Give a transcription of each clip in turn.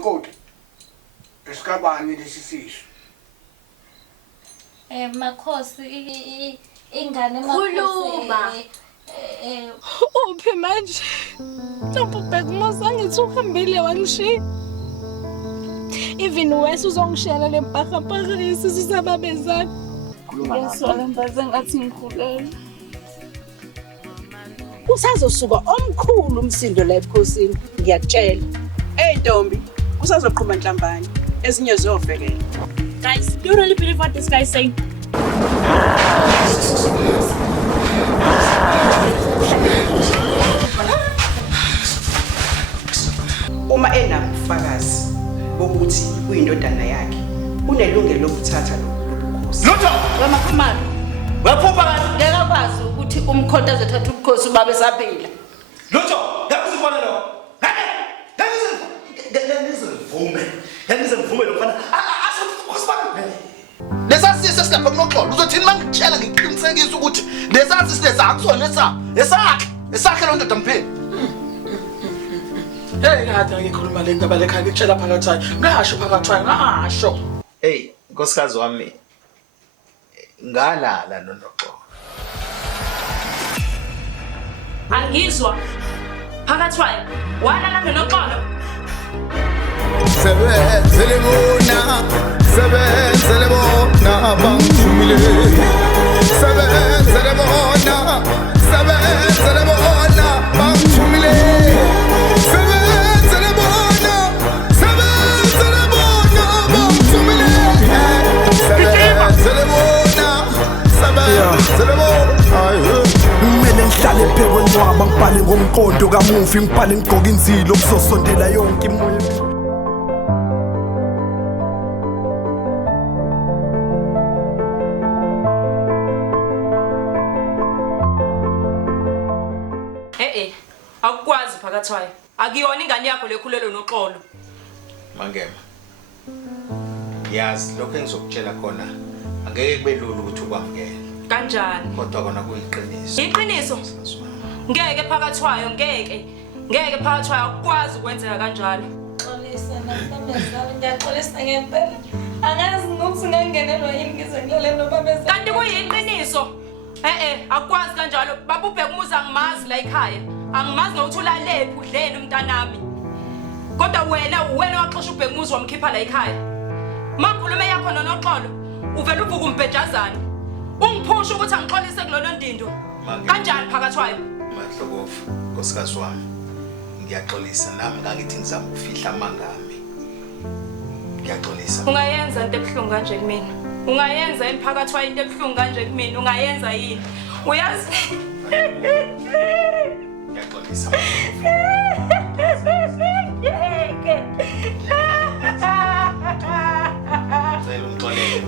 makoti. Esikabani lesi sisho? Makhosi ingane makhosi. Uphi manje? UBhekumuzi angithi uhambile wangishiya. Even wes uzongishela lempahla yesisu sababezana. Ngiyasola mfazi ngathi ngikhulelwe. Usazosuka omkhulu umsindo la ebukhosini, ngiyakutshela. Ntombi, usazoqhuma inhlambani, ezinye ziyofekela. Guys, do you really believe what this guy is saying? Uma enabufakazi bokuthi uyindodana yakhe, unelungelo lokuthatha ubukhosi. Lutho! Wamakhumalo. Waphupha kahle ngeke kwazi ukuthi uMkhonto azothatha ubukhosi ubabe saphila. Lutho! Ngakuzibona lo. Ngizimvume lokufana. Asibukhosi. Lesasisi esilapha kunoxolo. Uzothini mangitshela ngiqinisekisa ukuthi lesasisi lezakusona esakhe lo ndoda mpheni. Hey, ngade ngikhuluma le ndaba lekhaya ngitshela phakathwayo. Ngasho phakathwayo, ngasho. Hey, nkosikazi wami. Ngalala noNoxolo. Angizwa. Phakathwayo, walala noNoxolo. Sebenzele bona bangithumile. Sebenzele bona bangithumile. Sebenzele bona bangithumile. Sebenzele bona. Kumele ngihlale phekwe ncwaba ngibhale ngomqondo kamufi ngibhale ngigqoka inzilo kuzosondela yonke imoya. Akukwazi Phakathwayo. Akuyona ingane yakho lekhulelo noXolo. Mangema. Yazi lokho engizokutshela khona angeke kube lula ukuthi ukwamukele. Kanjani? Kodwa kona kuyiqiniso. Iqiniso? Ngeke Phakathwayo, ngeke. Ngeke Phakathwayo akukwazi ukwenzeka kanjalo. Xolisa nabamezala, ngiyaxolisa ngempela. Angazi ngokuthi ngangenelwa yini ngize ngilele nobabezala. Kanti kuyiqiniso. Akukwazi kanjalo. Baba uBhekumuzi angimazi la ekhaya. Angimazi nokuthi ulalephi udleni umntanami. Kodwa wena waxosha uBhekumuzi wamkhipha la ekhaya. Makhulume yakho noNoxolo, uvela uvuka umbhejazana. Ungiphusha ukuthi angixolise kulona ndindo. Kanjani Phakathwayo? Mahlokofu, nkosikazi wami. Ngiyaxolisa nami ngangithi ngizama ukufihla amangami. Ngiyaxolisa. Ungayenza into ebuhlungu kanje kumina. Ungayenza Phakathwayo into ebuhlungu kanje kumina. Ungayenza yini? Uyazi? Ngiyaxolisa. Yeke. Cela ungixolele.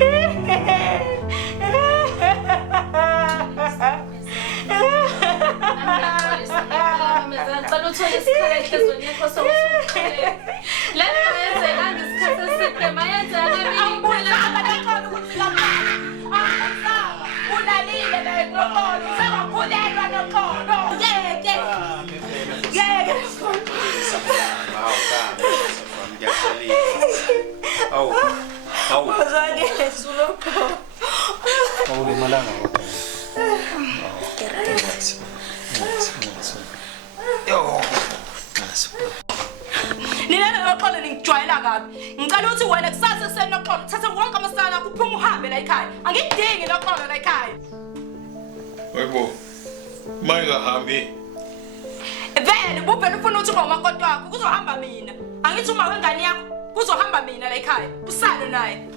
Ngicela uthole isikhala enhlizweni yakho sokuthi le nto yenzeka ngesikhathi eside mayenzeka ngemini kuphela ukuthi angizama ulalile la noXolo sewakhulelwa noXolo yeke Awu. Azake sulokho. Awulimalanga kodwa. Nilele noXolo ningijwayela kabi. Ngicela ukuthi wena kusasa kusenoXolo thatha wonke amasana kuphuma uhambe la ekhaya. Angidingi noXolo la ekhaya. Webo. Mayingahambi. Vele ubuvela ufuna ukuthi uMkhonto wakho kuzohamba mina. Angithi uma wengane yakho kuzohamba mina la ekhaya. Usalo naye.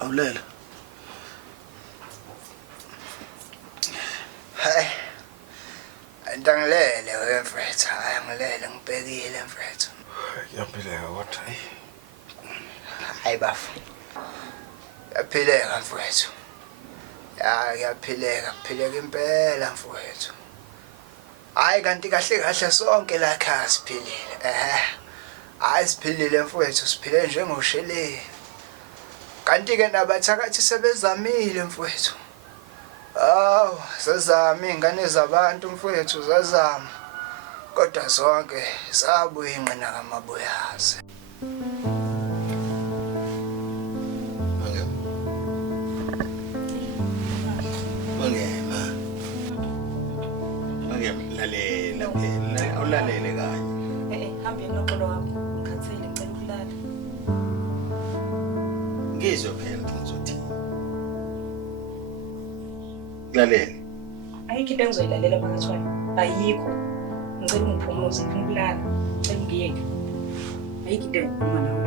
Awulela. Hayi. Antangilele wemfethu, hayi ngilele ngibhekile mfethu. Yaphileka kodwa Hayi bafu. Yaphileka mfethu. Yaphileka, kuphileka impela mfethu. Hayi kanti kahle kahle sonke la ekhaya siphilile. Hayi siphilile mfethu, siphile njengosheleni. Kanti ke nabathakathi sebezamile mfethu. Aw, sezama ingane zabantu mfethu zazama. Kodwa zonke zabuya inqina kamabuyazi. Lalela phela, awulalele kanye. Hambeni noxolo wakho. Ngikhathele ngicela ukulala. Ngizwe phela ngizothi. Lalela. Ayikho into engizoyilalela phakathwayo. Ayikho. Ngicela ungiphumuze, ngifuna ukulala. Ngicela ngiyeke. Ayikho into engikhuluma nawe.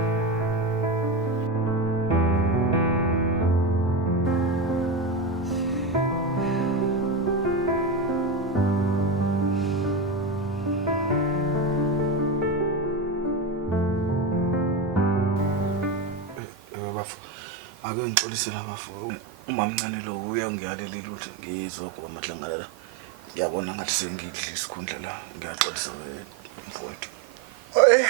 Ake ngixolisela abafu. Umamncane lo uyangiyalelela ukuthi ngizokuba amadlangala la. Ngiyabona ngathi sengidla isikhundla la. Ngiyaxolisa mfowethu. Oy.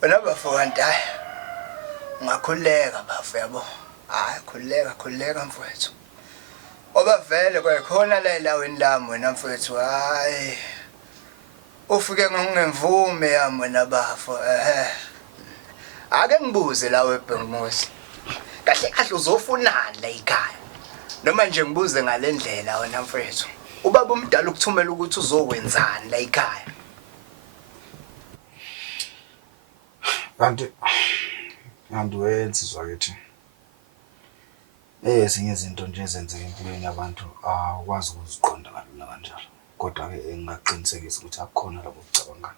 Wena bafu kantayi. Ngakhuleka bafu yabo. Hayi khuleka mfowethu. Oba vele kwakhona la elaweni lami wena mfowethu. Hayi. Ufike ngongemvume yami wena bafu. Ake ngibuze la weBhekumuzi. Kahle kahle uzofunani la ekhaya. Noma nje ngibuze ngalendlela wena mfethu. Ubaba umdala ukuthumela ukuthi uzokwenzani la ekhaya. Kanti wenza kithi. Ezinye izinto nje ezenzeka empilweni yabantu akwazi ukuziqonda kalula kanjalo. Kodwa ke engaqinisekisa ukuthi akukhona labo ukucabanga.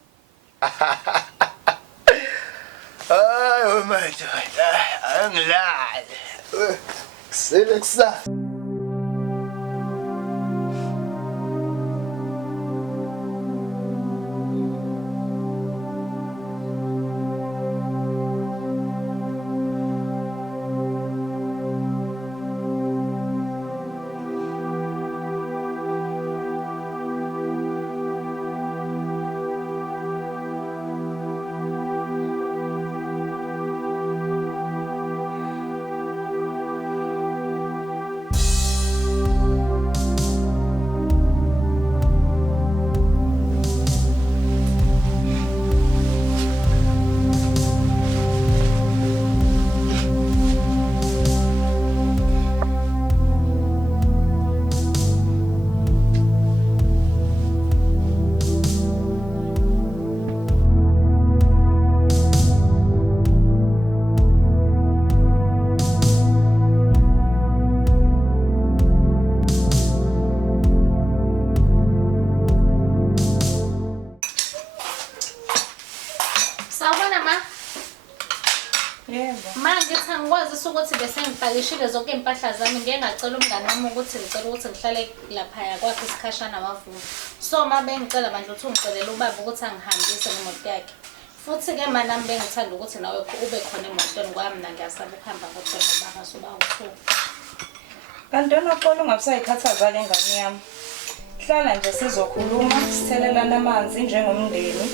Hayi madoda, angilale. Sele kusasa. Ukuthi bese ngipakishile zonke impahla zami ngeke ngacela umngane wami ukuthi ngicela ukuthi ngihlale lapha kwakhe isikhashana wavuka. So mabengicela bandla ukuthi ungicelela ubaba ukuthi angihambise ngemoto yakhe. Futhi ke manami bengithanda ukuthi nawe ube khona emotweni kwami mina ngiyasaba ukuhamba ngothola ubaba soba uthuka. Kanti noxolo ungabusayikhathaza le ngane yami. Hlala nje sizokhuluma sithelelana amanzi njengomndeni.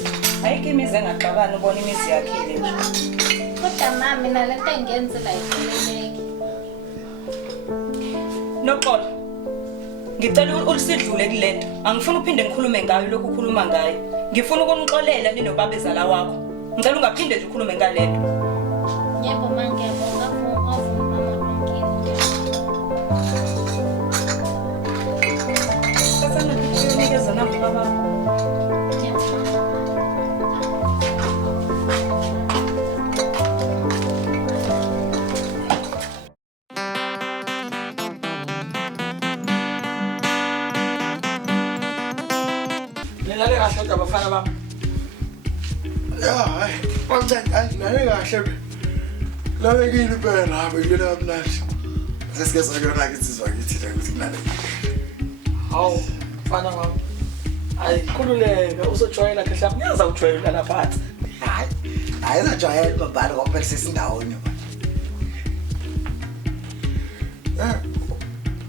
Ayikho imizi engaxabana ubona imizi yakhile nje. Kodwa mama mina lento engenzela ikhuleleke. Noxolo. Ngicela ulisidlule kulento. Angifuni uphinde ngikhulume ngayo lokho ukhuluma ngayo. Ngifuna ukunixolela ninobaba ezala wakho. Ngicela ungaphinde nje ukhulume ngalento. Yebo mangiyabonga avuma lonke. Kasana nikeza nami baba. Nilale kahle abafana bami. Hayi, hayi, nale kahle. Labe kini phela habe ngena kamnandi. Sesike sayona ke sizwa ngithi la ukuthi kunale. Hawu, mfana wami. Hayi, khululeka uzojoyina kahle hlamba. Ngiyaza ujoyina la phansi. Hayi. Hayi uzajwayela babhalo ngoba sesindawoni.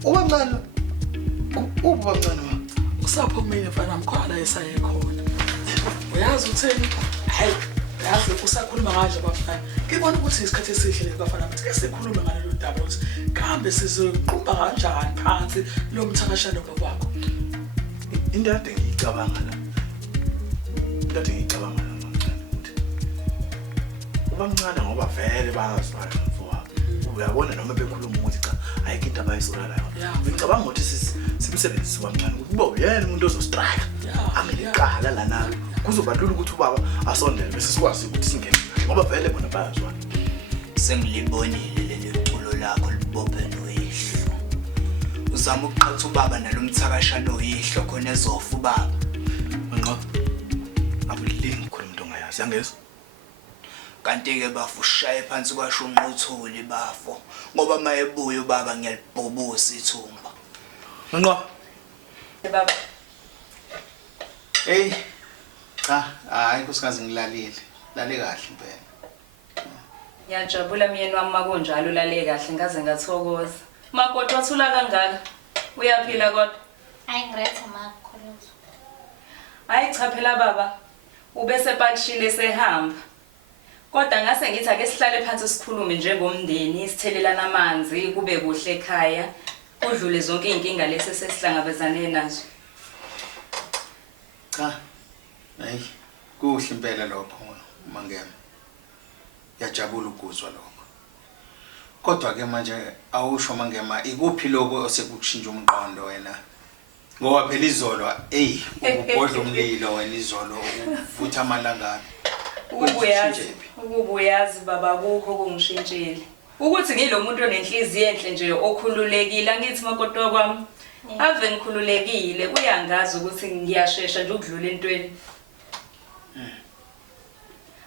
Ubancane. Ubancane ma. Usapho mina mfana wami khona esaye khona. Uyazi utheni? Hayi, yazi usakhuluma kanje bafana. Ngibona ukuthi isikhathi esihle le bafana bathi ke sikhuluma ngalelo daba ukuthi kambe sizoqhubha kanjani phansi lo mthakashano kwakho. Into ade ngicabanga la. Into ade ngicabanga la mancane ukuthi ubamncane ngoba vele bayazwana mfowabo. Uyabona noma bekhuluma ukuthi cha ayikho into abayisola la yona. Ngicabanga ukuthi simsebenzisi ubamncane ukuthi bo yena umuntu ozostrike. Angeliqala lana. Kuzobalula ukuthi ubaba asondele bese sikwazi ukuthi singene ngoba vele bona bayazwana. Sengilibonile leli culo lakho libophe noyihlo. Uzama ukuqhatha ubaba nalomthakashano oyihlo khona ezofa ubaba. Manqoba. Akulingi khona umuntu ongayazi yangezwa. Kanti ke bafu ushaye phansi kwasho unquthuli bafo ngoba mayebuya ubaba ngiyalibhobusa ithumba. Manqoba. Baba. Hey. Cha, hayi nkosikazi ngilalile. Lale kahle impela. Ngiyajabula myeni wami makunjalo ulale kahle ngaze ngathokoza. Makoti wathula kangaka. Uyaphila kodwa? Hayi ngirethe makhuluzo. Hayi cha phela baba. Ubese pakishile sehamba. Kodwa ngase ngithi ake sihlale phansi sikhulume njengomndeni, isithelelana amanzi, kube kuhle ekhaya. Udlule zonke izinkinga lesi sesihlangabezane nazo. Cha. Hayi, kuhle impela lokho uMaNgema. Yajabula ukuzwa lokho. Kodwa ke manje awusho uMaNgema ikuphi lokho osekukushintsha umqondo wena? Ngoba phela izolo ubhodla umlilo wena izolo uvutha amalangana. Ukubuyazi baba kukho kungishintshile. Ukuthi ngilo muntu onenhliziyo enhle nje okhululekile angithi makoti kwami. Ave ngikhululekile uyangazi ukuthi ngiyashesha nje ukudlula entweni.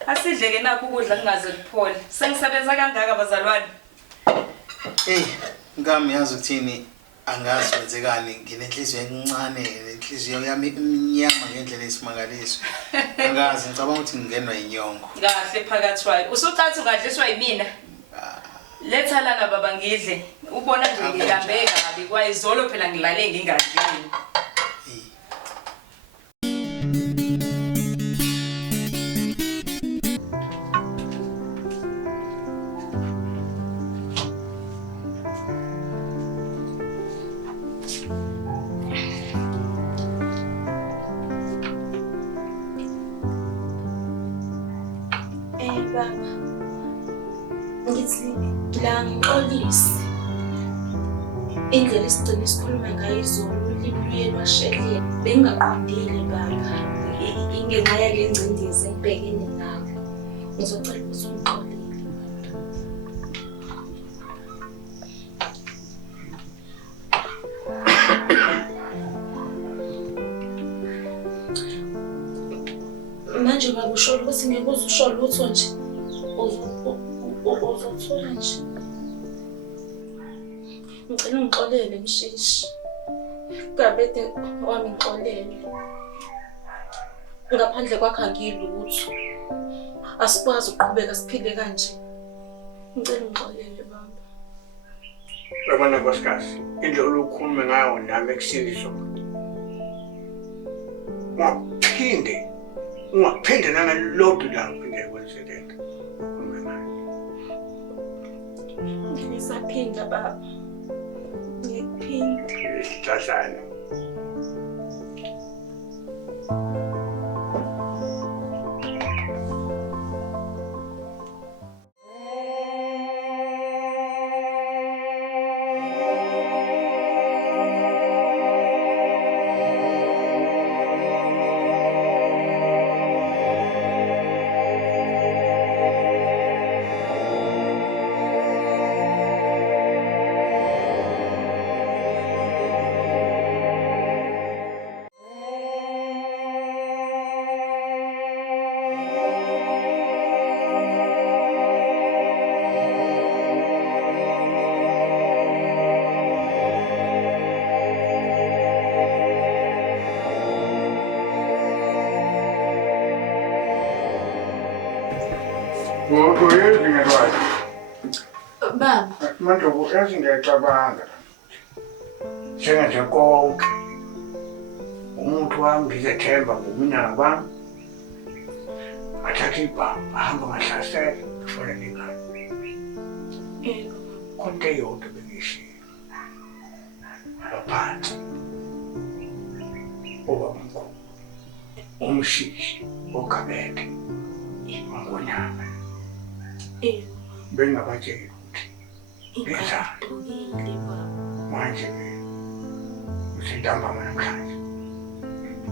Asidleke nakho ukudla kungaze kuphole. Sengisebenza kangaka bazalwane. Ngami yazi ukuthini angazi wenzekani nginenhliziyo encane nenhliziyo yami imnyama ngendlela esimangaliso. Angazi ngicabanga ukuthi ngingenwa inyongo. Kahle phakathwayo. Usuthatha ungadliswa yimina. Letha lana baba ngidle. Ubona nje ngilambe kabi kwayizolo phela ngilale ngingadlini. Baba. Ngithi la ngixolisi. Indlela isigcina isikhuluma ngayo izolo ulimi luyelwashelile. Bengingaqondile baba. Ingenxa yale ngcindezi engibhekene nayo. Ngizocela ukuthi ungixolele. Manje baba usho ukuthi ngeke uzusho lutho nje. Uzothola nje. Ngicela ungixolele mshishi. Ngabede wami ngixolele. Ngaphandle kwakho angilutho. Asikwazi ukuqhubeka siphile kanje. Ngicela ungixolele baba. Babona nkosikazi, indlela ukhulume ngayo nami ekuseni izolo. Ungaphinde nangalokho la uphinde kwenze lento. Ngisaphinda baba. Ngikuphinda. Isithahlana. Uyezingezwayo. Baba. Manje uyazi ngiyacabanga. Njengaje konke. Umuntu wami ngizethemba ngobunyanga bami. Athatha ibhamba, ahamba ngahlasela, ngifuna nengane. Konke yonke bengiyishiya. Abaphansi. Obamkhulu. Umshishi, ogabede. Ngonyama. Bengabatshela ukuthi ngenzani. Manje usintambama namhlanje.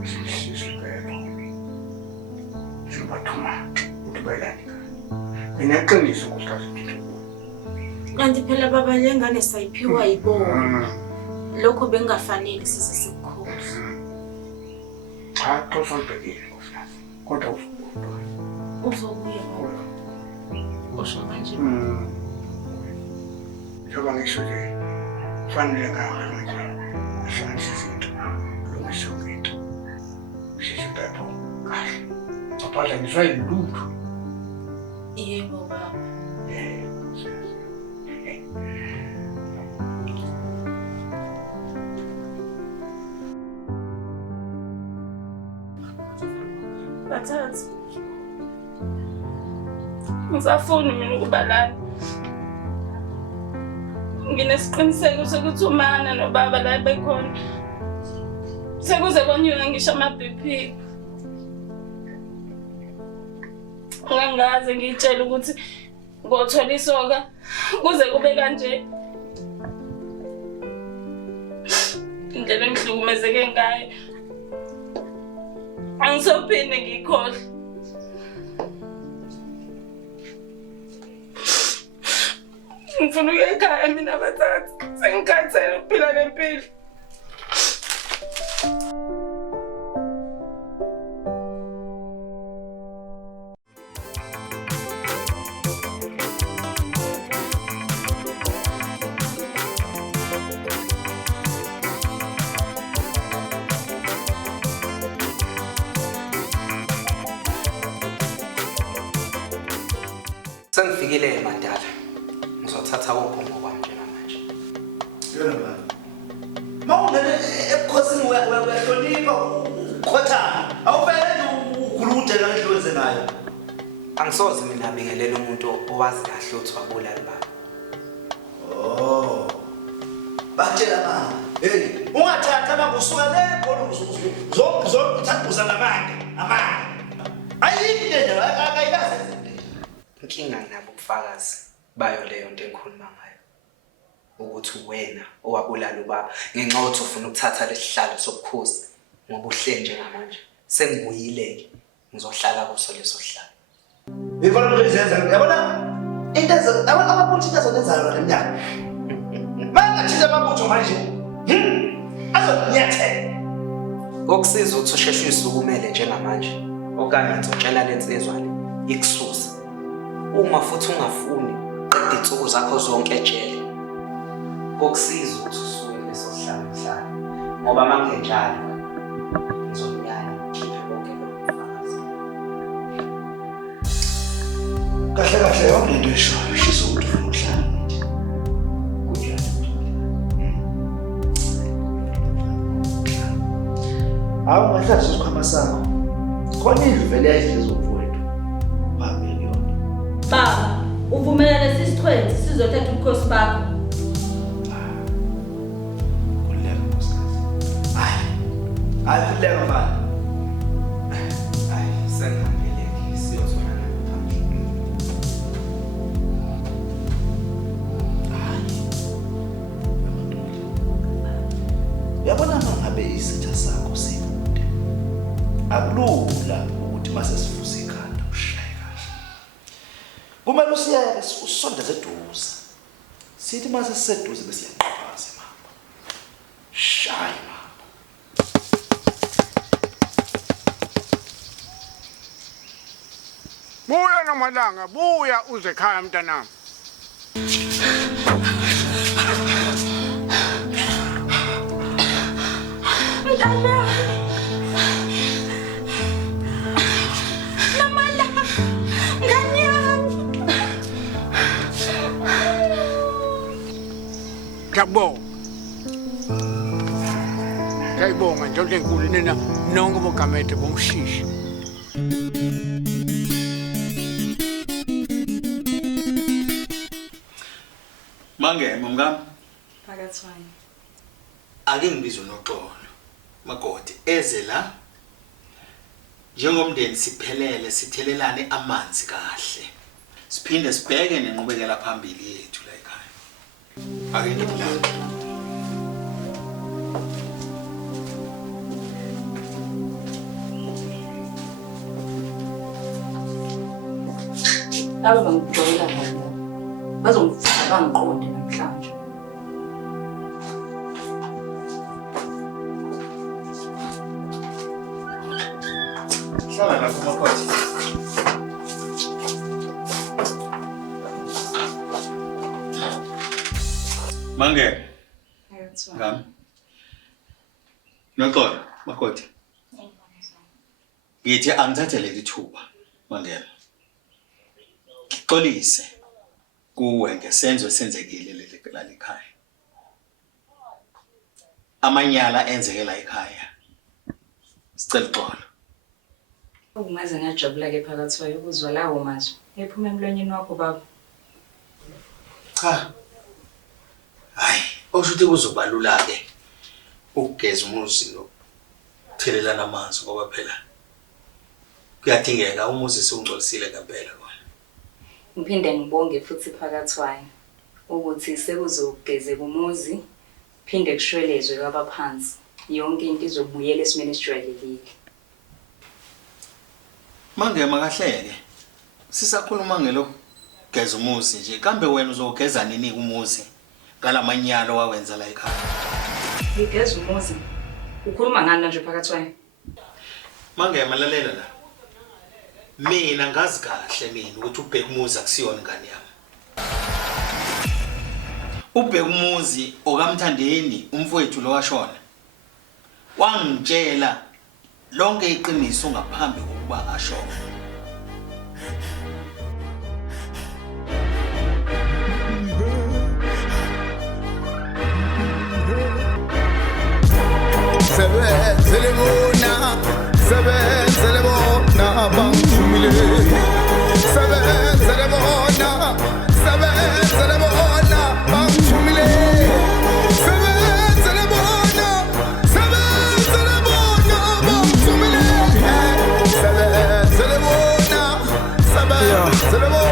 Sisibheke. Sibathuma ukuthi bayilani. Ngineqiniso ukuthi asithi. Kanti phela baba lengane sayiphiwa yibona. Lokho bengafanele size sikukhoze. Cha, tosonbekile nkosikazi. Kodwa uzobuya. Uzobuya. Usho manje. Njengoba ngisho nje, kufanele ngabe manje ashansi izinto kulungiswe kwethu. Shisho phepho kahle. Aphazanyiswa yilutho. Yebo baba. Bathatha. Ngisafuna mina ukuba lana. Nginesiqiniseko sokuthi umana nobaba la bekhona. Sekuze konyuka ngisho ama-BP. Ngangaze ngitshela ukuthi ngothola isoka kuze kube kanje. Indlela engihlukumezeke ngayo. Angisophinde ngikhohle. Ngifuna ukuya ekhaya mina Bathatha. Sengikhathele ukuphila lempilo. Sengifikile emadala. Ngizothatha ukhomo kwami njengamanje. Yena bani? Mawungene ebukhosini uyahlonipha ukhothana. Awuvele nje ukhuludela ngendloze nayo. Angisoze mina bingelela umuntu owazi kahle ukuthi wabulala baba. Oh. Batshela mama. Hey, ungathatha amabusuka le khona uzothatha amanga. Ayini nje akayikaze. Inkinga nabo ubufakazi bayo leyo nto engikhuluma ngayo. Ukuthi wena owabulala ubaba ngenxa yokuthi ufuna ukuthatha lesihlalo sobukhosi ngoba uhleli njengamanje. Sengibuyileke ngizohlala kuso leso sihlalo. Ngifuna ukuzenza yabona into amabutho azolenzayo leminyaka. Bangathiza amabutho manje. Azonyathela. Okusiza ukuthi usheshe usukumele njengamanje okanye ngizotshela lensizwa le ikususe. Uma futhi ungafuni qeda insuku zakho zonke ejele. Kokusiza ukuthi usuke leso sihlalo ngoba mangenjalo ngizomyala ngikhiphe konke lokufakazi. Kahle yonke into eshoyo shisa ukuthi ufuna ukuhlala. Hawu ngahlathi isikhwama sakho. Khona indlu vele yayihlezi umfowethu. Phambili yona. Baba, uvumelane sisithwenzi sizothatha ubukhosi bakho. Kuleka nkosikazi. Hayi kuleka mfana. Hayi sengihambile siyozwana phambili. Uyabona mangabe isitha sakho sikude. Akulula ukuthi mase sifuza ikhanda ushaye kahle. Kumele usiyeke usondeze eduze. Sithi mase siseduze bese yaqhaza mama. Shayi mama. Buya nomalanga, buya uze ekhaya mntanami. Namalanga, ngani yami. Ngiyabonga nje enkulu nina nonke bogamete bomshishi. Mangema mngam. Phakathwayo. Ake ngibizwe noxolo. Makoti eze la. Njengomndeni siphelele sithelelane amanzi kahle. Siphinde sibheke nenqubekela phambili yethu la ekhaya. Ake ngibulale. Laba bangijwayela bona. Bazongifuna bangiqonde namhlanje. Hlala lapho makoti. Mangema. Ngam. Noxolo makoti. Ngithi angithathe leli thuba Mangema. Xolise kuwe ngesenzo esenzekile leli ekhaya. Amanyala enzeke la ekhaya. Sicela uxolo. Ungaze ngajabula ke Phakathwayo ukuzwa lawo mazwi ephuma emlonyeni wakho baba. Cha. Hayi, oshuthi kuzobalula ke ukugeza umuzi lo. Thelelana amanzi ngoba phela kuyadingeka umuzi siungcolisile ngempela kona. Ngiphinde ngibonge futhi Phakathwayo ukuthi sekuzogezeka umuzi phinde kushwelezwe kwabaphansi. Yonke into izobuyela esimeni esijwayelekile. Mangema kahleke. Sisakhuluma ngelokugeza umuzi nje, kambe wena uzogeza nini umuzi ngalamanyalo wawenza la ekhaya? Ngigeza umuzi. Ukhuluma ngani nje Phakathwayo? Mangema lalela la. Mina ngazi kahle mina ukuthi uBhekumuzi akusiyona ingane yami. uBhekumuzi okamthandeni umfowethu lo washona. Wangitshela lonke iqiniso ngaphambi kokuba ashone. Sebenzele bona bangithumile. Sebenzele bona bangithumile. Sebenzele bona bangithumile. Sebenzele bona.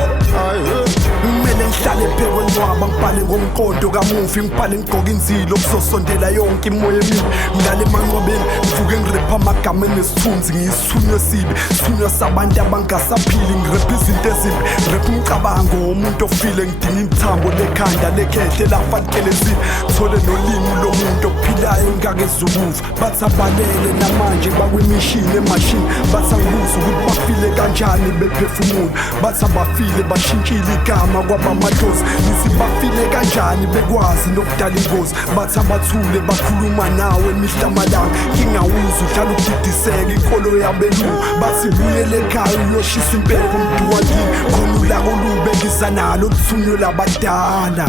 Kumele ngihlale phekwenwaba ngibhale ngoMkhonto kamufi ngibhale ngigqoka inzilo kuzosondela yonke imoya emibi ngale emanqwabeni ngivuke ngirepha amagama enesithunzi ngiyisithunywa sibi sithunywa sabantu abangasaphili ngirepha izinto ezimbi ngirepha umcabango womuntu ofile ngidinga imthambo lekhanda lekhehle lafakelezile thole nolimi lomuntu ophilayo ngingakwezukuva bathi abalele namanje bakwimishini emashini bathi angibuza ukuthi bafile kanjani bephefumula bathi abafile bashintshile igama kwabamadlozi nisi bafile kanjani bekwazi nokudala ingozi bathi abathule bakhuluma nawe emihla amalanga ngingawuza uhlala ukudidiseka inkolo yabelungu bathi buyele ekhaya uyoshisa impela kumntu wakini khona ulako lube ngizanalo luthunyo labadala.